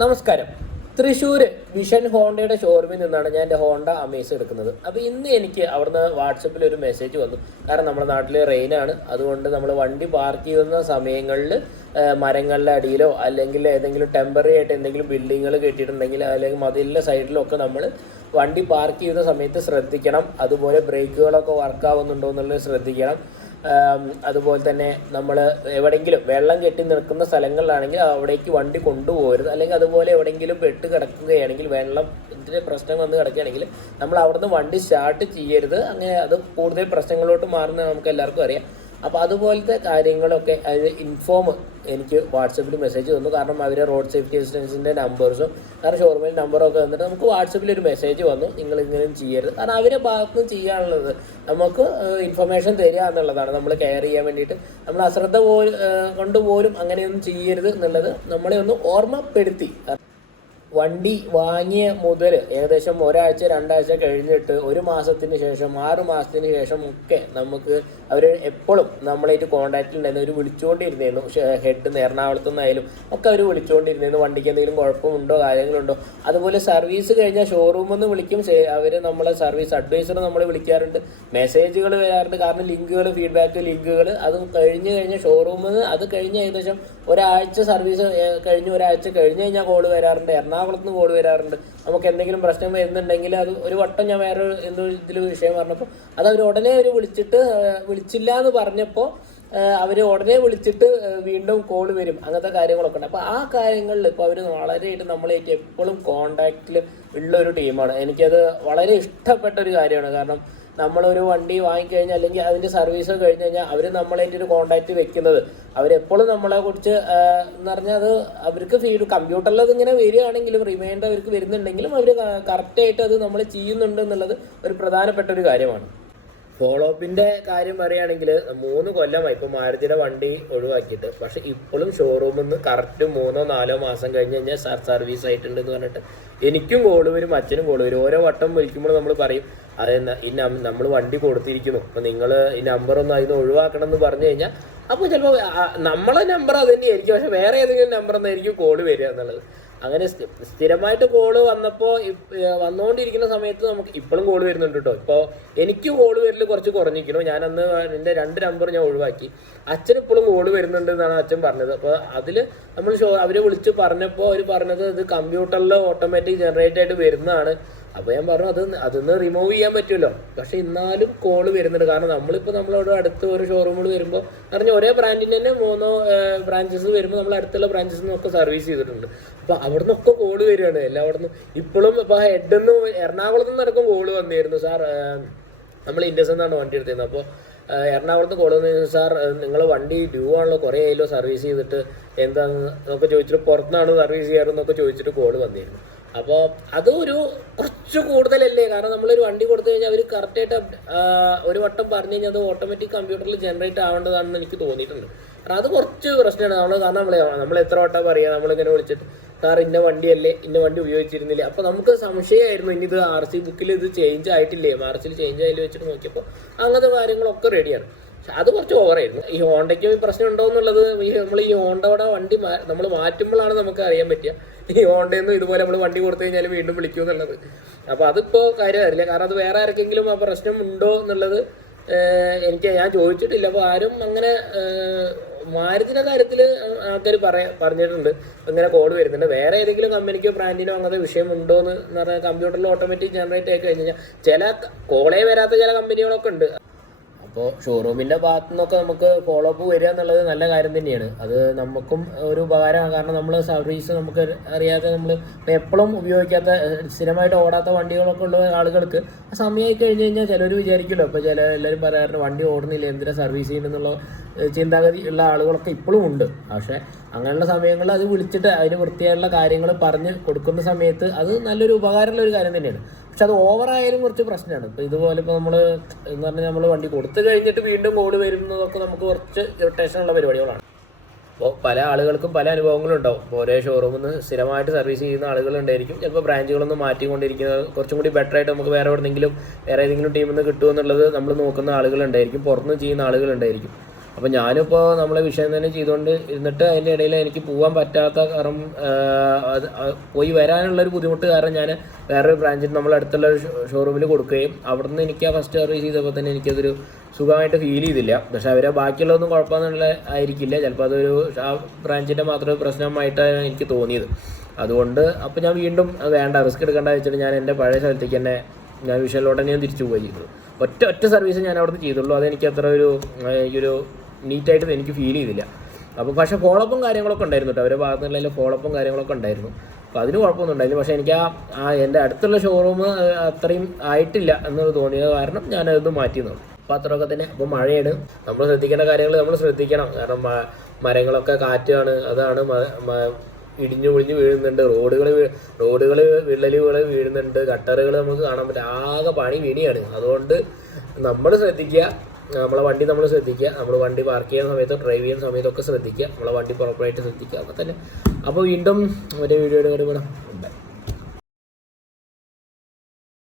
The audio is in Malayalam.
നമസ്കാരം. തൃശ്ശൂർ വിഷൻ ഹോണ്ടയുടെ ഷോറൂമിൽ നിന്നാണ് ഞാൻ എന്റെ ഹോണ്ട അമേസ് എടുക്കുന്നത്. അപ്പോൾ ഇന്ന് എനിക്ക് അവിടുന്ന് വാട്സപ്പിൽ ഒരു മെസ്സേജ് വന്നു. കാരണം നമ്മുടെ നാട്ടിൽ റെയിനാണ് അതുകൊണ്ട് നമ്മൾ വണ്ടി പാർക്ക് ചെയ്യുന്ന സമയങ്ങളിൽ മരങ്ങളുടെ അടിയിലോ അല്ലെങ്കിൽ ഏതെങ്കിലും ടെമ്പററി ആയിട്ട് എന്തെങ്കിലും ബിൽഡിങ്ങുകൾ കെട്ടിയിട്ടുണ്ടെങ്കിൽ അല്ലെങ്കിൽ മതിലിന്റെ സൈഡിലോ ഒക്കെ നമ്മൾ വണ്ടി പാർക്ക് ചെയ്യുന്ന സമയത്ത് ശ്രദ്ധിക്കണം. അതുപോലെ ബ്രേക്കുകളൊക്കെ വർക്കാവുന്നുണ്ടോ എന്നുള്ളത് ശ്രദ്ധിക്കണം. അതുപോലെ തന്നെ നമ്മൾ എവിടെയെങ്കിലും വെള്ളം കെട്ടി നിൽക്കുന്ന സ്ഥലങ്ങളിലാണെങ്കിൽ അവിടേക്ക് വണ്ടി കൊണ്ടുപോകരുത്. അല്ലെങ്കിൽ അതുപോലെ എവിടെയെങ്കിലും പെട്ട് കിടക്കുകയാണെങ്കിൽ വെള്ളം ഇതിന്റെ പ്രശ്നം വന്ന് കിടക്കുകയാണെങ്കിൽ നമ്മൾ അവിടുന്ന് വണ്ടി സ്റ്റാർട്ട് ചെയ്യരുത്. അങ്ങനെ അത് കൂടുതൽ പ്രശ്നങ്ങളിലോട്ട് മാറുന്നത് നമുക്ക് എല്ലാവർക്കും അറിയാം. അപ്പോൾ അതുപോലത്തെ കാര്യങ്ങളൊക്കെ അത് ഇൻഫോം എനിക്ക് വാട്സപ്പിൽ മെസ്സേജ് തന്നു കാരണം അവരെ റോഡ് സേഫ്റ്റി അസിസ്റ്റൻസിന്റെ നമ്പേഴ്സും കാരണം ഷോറൂമിൽ നമ്പറൊക്കെ തന്നിട്ട് നമുക്ക് വാട്സപ്പിൽ ഒരു മെസ്സേജ് വന്നു. നിങ്ങൾ ഇങ്ങനെയും ചെയ്യരുത്. കാരണം അവരെ ഭാഗത്തുനിന്ന് ചെയ്യാനുള്ളത് നമുക്ക് ഇൻഫർമേഷൻ തരിക എന്നുള്ളതാണ്. നമ്മൾ കെയർ ചെയ്യാൻ വേണ്ടിയിട്ട് നമ്മൾ അശ്രദ്ധ പോലും കൊണ്ടുപോലും അങ്ങനെയൊന്നും ചെയ്യരുത് എന്നുള്ളത് നമ്മളെ ഒന്ന് ഓർമ്മപ്പെടുത്തി. വണ്ടി വാങ്ങിയ മുതൽ ഏകദേശം ഒരാഴ്ച രണ്ടാഴ്ച കഴിഞ്ഞിട്ട് ഒരു മാസത്തിന് ശേഷം ആറ് മാസത്തിന് ശേഷം ഒക്കെ നമുക്ക് അവർ എപ്പോഴും നമ്മളായിട്ട് കോണ്ടാക്റ്റിൽ ഉണ്ടായിരുന്നു അവർ വിളിച്ചുകൊണ്ടിരുന്നേനു ഹെഡ് എറണാകുളത്തു നിന്നായാലും ഒക്കെ അവർ വിളിച്ചുകൊണ്ടിരുന്നേനു വണ്ടിക്ക് എന്തെങ്കിലും കുഴപ്പമുണ്ടോ കാര്യങ്ങളുണ്ടോ? അതുപോലെ സർവീസ് കഴിഞ്ഞാൽ ഷോറൂമിൽ നിന്ന് വിളിക്കും. അവർ നമ്മളെ സർവീസ് അഡ്വൈസർ നമ്മളെ വിളിക്കാറുണ്ട്. മെസ്സേജുകൾ വരാറുണ്ട്. കാരണം ലിങ്കുകൾ ഫീഡ്ബാക്ക് ലിങ്കുകൾ അത് കഴിഞ്ഞ് കഴിഞ്ഞ ഷോറൂമിൽ നിന്ന് അത് കഴിഞ്ഞ് ഏകദേശം ഒരാഴ്ച സർവീസ് കഴിഞ്ഞ് ഒരാഴ്ച കഴിഞ്ഞ് കഴിഞ്ഞാൽ കോൾ വരാറുണ്ട്. എറണാകുളത്ത് നിന്ന് കോൾ വരാറുണ്ട്. നമുക്ക് എന്തെങ്കിലും പ്രശ്നം വരുന്നുണ്ടെങ്കിൽ അത് ഒരു വട്ടം ഞാൻ വേറെ എന്തോ ഇതിൽ വിഷയം പറഞ്ഞപ്പോൾ അത് അവർ ഉടനെ അവർ വിളിച്ചിട്ട് വിളിച്ചില്ല എന്ന് പറഞ്ഞപ്പോൾ അവർ ഉടനെ വിളിച്ചിട്ട് വീണ്ടും കോൾ വരും. അങ്ങനത്തെ കാര്യങ്ങളൊക്കെ ഉണ്ട്. അപ്പോൾ ആ കാര്യങ്ങളിൽ ഇപ്പോൾ അവർ വളരെയായിട്ട് നമ്മളായിട്ട് എപ്പോഴും കോണ്ടാക്റ്റിൽ ഉള്ള ഒരു ടീമാണ്. എനിക്കത് വളരെ ഇഷ്ടപ്പെട്ട ഒരു കാര്യമാണ്. കാരണം നമ്മളൊരു വണ്ടി വാങ്ങിക്കഴിഞ്ഞാൽ അല്ലെങ്കിൽ അതിന്റെ സർവീസ് കഴിഞ്ഞ് കഴിഞ്ഞാൽ അവർ നമ്മളായിട്ട് ഒരു കോണ്ടാക്ട് വെക്കുന്നത്. അവരെപ്പോഴും നമ്മളെ കുറിച്ച് എന്ന് പറഞ്ഞാൽ അത് അവർക്ക് ഫീഡ് കമ്പ്യൂട്ടറിൽ അത് ഇങ്ങനെ വരികയാണെങ്കിലും റിമൈൻഡർ അവർക്ക് വരുന്നുണ്ടെങ്കിലും അവർ കറക്റ്റായിട്ട് അത് നമ്മൾ ചെയ്യുന്നുണ്ട് എന്നുള്ളത് ഒരു പ്രധാനപ്പെട്ട ഒരു കാര്യമാണ്. ഫോളോ അപ്പിന്റെ കാര്യം പറയുകയാണെങ്കിൽ മൂന്ന് കൊല്ലമായി ഇപ്പൊ മാരുതിയുടെ വണ്ടി ഒഴിവാക്കിയിട്ട്. പക്ഷെ ഇപ്പോഴും ഷോറൂമിൽ നിന്ന് കറക്റ്റ് മൂന്നോ നാലോ മാസം കഴിഞ്ഞ് കഴിഞ്ഞാൽ സാർ സർവീസ് ആയിട്ടുണ്ട് എന്ന് പറഞ്ഞിട്ട് എനിക്കും കോൾ വരും അച്ഛനും കോൾ വരും. ഓരോ വട്ടം വിളിക്കുമ്പോൾ നമ്മൾ പറയും അത് ഈ നമ്മൾ വണ്ടി കൊടുത്തിരിക്കുന്നു. അപ്പൊ നിങ്ങൾ ഈ നമ്പർ ഒന്ന് അതിന് ഒഴിവാക്കണം എന്ന് പറഞ്ഞു കഴിഞ്ഞാൽ അപ്പോൾ ചിലപ്പോൾ നമ്മളെ നമ്പർ അത് തന്നെയായിരിക്കും. പക്ഷെ വേറെ ഏതെങ്കിലും നമ്പർ എന്നായിരിക്കും കോൾ വരിക എന്നുള്ളത്. അങ്ങനെ സ്ഥിരമായിട്ട് കോൾ വന്നപ്പോൾ വന്നുകൊണ്ടിരിക്കുന്ന സമയത്ത് നമുക്ക് ഇപ്പോഴും കോൾ വരുന്നുണ്ട് കേട്ടോ ഇപ്പോൾ എനിക്ക് കോൾ വരൽ കുറച്ച് കുറഞ്ഞിരിക്കുന്നു. ഞാൻ അന്ന് എന്റെ രണ്ട് നമ്പർ ഞാൻ ഒഴിവാക്കി. അച്ഛൻ ഇപ്പോഴും കോൾ വരുന്നുണ്ട് എന്നാണ് അച്ഛൻ പറഞ്ഞത്. അപ്പോൾ അതിൽ നമ്മൾ ഷോ അവരെ വിളിച്ച് പറഞ്ഞപ്പോൾ അവർ പറഞ്ഞത് ഇത് കമ്പ്യൂട്ടറിൽ ഓട്ടോമാറ്റിക് ജനറേറ്റ് ആയിട്ട് വരുന്നതാണ്. അപ്പോൾ ഞാൻ പറഞ്ഞു അത് അതൊന്ന് റിമൂവ് ചെയ്യാൻ പറ്റുമല്ലോ പക്ഷെ എന്നാലും കോൾ വരുന്നുണ്ട്. കാരണം നമ്മളിപ്പോൾ നമ്മളോട് അടുത്ത് ഒരു ഷോറൂമിൽ വരുമ്പോൾ പറഞ്ഞ ഒരേ ബ്രാൻഡിന് തന്നെ മൂന്നോ ബ്രാഞ്ചസ് വരുമ്പോൾ നമ്മൾ അടുത്തുള്ള ബ്രാഞ്ചസ് നിന്നൊക്കെ സർവീസ് ചെയ്തിട്ടുണ്ട്. അപ്പോൾ അവിടെ നിന്നൊക്കെ കോൾ വരികയാണ്. എല്ലാം അവിടെ നിന്ന് ഇപ്പോഴും ഇപ്പോൾ ഹെഡിന്ന് എറണാകുളത്ത് നിന്നടക്കം കോൾ വന്നിരുന്നു. സാർ നമ്മൾ ഇൻഡസ് എന്നാണ് വണ്ടി എടുത്തിരുന്നത്. അപ്പോൾ എറണാകുളത്ത് കോൾ വന്നിരുന്നു സാർ നിങ്ങൾ വണ്ടി ഡ്യൂ ആണല്ലോ? കുറേ ആയല്ലോ സർവീസ് ചെയ്തിട്ട്. എന്താന്ന് ഒക്കെ ചോദിച്ചിട്ട് പുറത്തുനിന്നാണ് സർവീസ് ചെയ്യാറെന്നൊക്കെ ചോദിച്ചിട്ട് കോൾ വന്നിരുന്നു. അപ്പോൾ അതൊരു കുറച്ച് കൂടുതലല്ലേ? കാരണം നമ്മളൊരു വണ്ടി കൊടുത്തു കഴിഞ്ഞാൽ അവർ കറക്റ്റായിട്ട് ഒരു വട്ടം പറഞ്ഞു കഴിഞ്ഞാൽ അത് ഓട്ടോമാറ്റിക് കമ്പ്യൂട്ടറിൽ ജനറേറ്റ് ആവേണ്ടതാണെന്ന് എനിക്ക് തോന്നിയിട്ടുണ്ട്. കാരണം അത് കുറച്ച് പ്രശ്നമാണ്. നമ്മൾ കാരണം നമ്മൾ നമ്മൾ എത്ര വട്ടം പറയുക നമ്മളിങ്ങനെ വിളിച്ചിട്ട് സാർ ഇന്ന വണ്ടിയല്ലേ? ഇന്ന വണ്ടി ഉപയോഗിച്ചിരുന്നില്ല. അപ്പോൾ നമുക്ക് സംശയമായിരുന്നു. ഇനി ഇത് ആർ സി ബുക്കിൽ ഇത് ചേഞ്ച് ആയിട്ടില്ലേ? ആർ സിയിൽ ചേഞ്ച് ആയില്ല വെച്ചിട്ട് നോക്കിയപ്പോൾ അങ്ങനത്തെ കാര്യങ്ങളൊക്കെ റെഡിയാണ് അത് കുറച്ച് ഓവറായിരുന്നു ഈ ഹോണ്ടയ്ക്കും ഈ പ്രശ്നം ഉണ്ടോ എന്നുള്ളത് ഈ നമ്മൾ ഈ ഹോണ്ടയുടെ വണ്ടി നമ്മൾ മാറ്റുമ്പോഴാണ് നമുക്ക് അറിയാൻ പറ്റുക. ഈ ഹോണ്ടയിൽ നിന്ന് ഇതുപോലെ നമ്മൾ വണ്ടി കൊടുത്തു കഴിഞ്ഞാൽ വീണ്ടും വിളിക്കും എന്നുള്ളത്. അപ്പോൾ അതിപ്പോൾ കാര്യമറിയില്ല കാരണം അത് വേറെ ആർക്കെങ്കിലും ആ പ്രശ്നം ഉണ്ടോ എന്നുള്ളത് എനിക്ക് ഞാൻ ചോദിച്ചിട്ടില്ല. അപ്പോൾ ആരും അങ്ങനെ മാരുതിന്റെ കാര്യത്തിൽ ആൾക്കാർ പറയ പറഞ്ഞിട്ടുണ്ട്. ഇങ്ങനെ കോഡ് വരുന്നുണ്ട്. വേറെ ഏതെങ്കിലും കമ്പനിക്കോ ബ്രാൻഡിനോ അങ്ങനത്തെ വിഷയം ഉണ്ടോ എന്ന് പറഞ്ഞാൽ കമ്പ്യൂട്ടറിൽ ഓട്ടോമാറ്റിക് ജനറേറ്റ് ആയി കഴിഞ്ഞ് കഴിഞ്ഞാൽ ചില കോളേ വരാത്ത ചില കമ്പനികളൊക്കെ ഉണ്ട്. അപ്പോൾ ഷോറൂമിന്റെ ഭാഗത്തു നിന്നൊക്കെ നമുക്ക് ഫോളോ അപ്പ് വരിക എന്നുള്ളത് നല്ല കാര്യം തന്നെയാണ്. അത് നമുക്കും ഒരു ഉപകാരമാണ്. കാരണം നമ്മൾ സർവീസ് നമുക്ക് അറിയാതെ നമ്മൾ എപ്പോഴും ഉപയോഗിക്കാത്ത സ്ഥിരമായിട്ട് ഓടാത്ത വണ്ടികളൊക്കെ ഉള്ള ആളുകൾക്ക് സമയമായി കഴിഞ്ഞ് കഴിഞ്ഞാൽ ചിലർ വിചാരിക്കുമല്ലോ ഇപ്പോൾ ചില എല്ലാവരും പറയാറുണ്ട് വണ്ടി ഓടുന്നില്ല എന്തിനാ സർവീസ് ചെയ്യുന്നുള്ള ചിന്താഗതി ഉള്ള ആളുകളൊക്കെ ഇപ്പോഴും ഉണ്ട്. പക്ഷേ അങ്ങനെയുള്ള സമയങ്ങളിൽ അത് വിളിച്ചിട്ട് അതിന് വൃത്തിയായുള്ള കാര്യങ്ങൾ പറഞ്ഞ് കൊടുക്കുന്ന സമയത്ത് അത് നല്ലൊരു ഉപകാരമുള്ള ഒരു കാര്യം തന്നെയാണ്. പക്ഷെ അത് ഓവറായാലും കുറച്ച് പ്രശ്നമാണ്. ഇപ്പോൾ ഇതുപോലെ ഇപ്പോൾ നമ്മൾ എന്ന് പറഞ്ഞാൽ നമ്മൾ വണ്ടി കൊടുത്തു കഴിഞ്ഞിട്ട് വീണ്ടും കോഡ് വരുന്നതൊക്കെ നമുക്ക് കുറച്ച് ഇറിറ്റേഷൻ ഉള്ള പരിപാടികളാണ്. അപ്പോൾ പല ആളുകൾക്കും പല അനുഭവങ്ങളും ഉണ്ടാവും. ഇപ്പോൾ ഒരേ ഷോറൂമിൽ നിന്ന് സ്ഥിരമായിട്ട് സർവീസ് ചെയ്യുന്ന ആളുകളുണ്ടായിരിക്കും ചിലപ്പോൾ ബ്രാഞ്ചുകളൊന്നും മാറ്റിക്കൊണ്ടിരിക്കുന്നത് കുറച്ചും കൂടി ബെറ്റർ ആയിട്ട് നമുക്ക് വേറെ എവിടെയെങ്കിലും വേറെ ഏതെങ്കിലും ടീമിൽ നിന്ന് കിട്ടുമെന്നുള്ളത് നമ്മൾ നോക്കുന്ന ആളുകളുണ്ടായിരിക്കും പുറത്തുനിന്ന് ചെയ്യുന്ന ആളുകളുണ്ടായിരിക്കും അപ്പോൾ ഞാനിപ്പോൾ നമ്മളെ വിഷയം തന്നെ ചെയ്തുകൊണ്ട് ഇരുന്നിട്ട് അതിന്റെ ഇടയിൽ എനിക്ക് പോകാൻ പറ്റാത്ത കാരണം പോയി വരാനുള്ള ഒരു ബുദ്ധിമുട്ട് കാരണം ഞാൻ വേറൊരു ബ്രാഞ്ചിൽ നമ്മൾ അടുത്തുള്ള ഒരു ഷോറൂമിൽ കൊടുക്കുകയും അവിടെ നിന്ന് എനിക്ക് ആ ഫസ്റ്റ് സർവീസ് ചെയ്തപ്പോൾ തന്നെ എനിക്കതൊരു സുഖമായിട്ട് ഫീൽ ചെയ്തില്ല. പക്ഷേ അവരെ ബാക്കിയുള്ളതൊന്നും കുഴപ്പമെന്നുള്ള ആയിരിക്കില്ല. ചിലപ്പോൾ അതൊരു ആ ബ്രാഞ്ചിന്റെ മാത്രം ഒരു പ്രശ്നമായിട്ടാണ് എനിക്ക് തോന്നിയത്. അതുകൊണ്ട് അപ്പോൾ ഞാൻ വീണ്ടും വേണ്ട റിസ്ക് എടുക്കേണ്ട വെച്ചിട്ട് ഞാൻ എന്റെ പഴയ സ്ഥലത്തേക്ക് തന്നെ ഞാൻ വിഷയിലോട്ട് ഞാൻ തിരിച്ചു പോയി ചെയ്തത്. ഒറ്റ ഒറ്റ സർവീസ് ഞാൻ അവിടുന്ന് ചെയ്തുള്ളൂ. അതെനിക്ക് അത്ര ഒരു ഈ എനിക്കൊരു നീറ്റായിട്ട് എനിക്ക് ഫീൽ ചെയ്തില്ല. അപ്പോൾ പക്ഷേ ഫോളോപ്പും കാര്യങ്ങളൊക്കെ ഉണ്ടായിരുന്നു കേട്ടോ. അവരുടെ ഭാഗത്തു നിന്നുള്ള ഫോളോപ്പും കാര്യങ്ങളൊക്കെ ഉണ്ടായിരുന്നു. അപ്പോൾ അതിന് കുഴപ്പമൊന്നും ഉണ്ടായില്ല. പക്ഷേ എനിക്ക് ആ എന്റെ അടുത്തുള്ള ഷോറൂം അത്രയും ആയിട്ടില്ല എന്ന് തോന്നിയത് കാരണം ഞാനത് മാറ്റി നോക്കും അപ്പോൾ അത്രയൊക്കെ തന്നെ. അപ്പോൾ മഴയാണ്. നമ്മൾ ശ്രദ്ധിക്കേണ്ട കാര്യങ്ങൾ നമ്മൾ ശ്രദ്ധിക്കണം. കാരണം മരങ്ങളൊക്കെ കാറ്റാണ്. അതാണ് ഇടിഞ്ഞു പൊളിഞ്ഞു വീഴുന്നുണ്ട്. റോഡുകൾ റോഡുകൾ വിള്ളലുകൾ വീഴുന്നുണ്ട്. ഗട്ടറുകൾ നമുക്ക് കാണാൻ പറ്റും. ആകെ പണി വീണിയാണ്. അതുകൊണ്ട് നമ്മൾ ശ്രദ്ധിക്കുക. നമ്മളെ വണ്ടി നമ്മൾ ശ്രദ്ധിക്കുക. നമ്മൾ വണ്ടി പാർക്ക് ചെയ്യുന്ന സമയത്തോ ഡ്രൈവ് ചെയ്യുന്ന സമയത്തൊക്കെ ശ്രദ്ധിക്കുക. നമ്മളെ വണ്ടി പ്രോപ്പറായിട്ട് ശ്രദ്ധിക്കുക. അങ്ങനെ തന്നെ. അപ്പോൾ വീണ്ടും ഒരു വീഡിയോയുടെ കൂടെ വേണം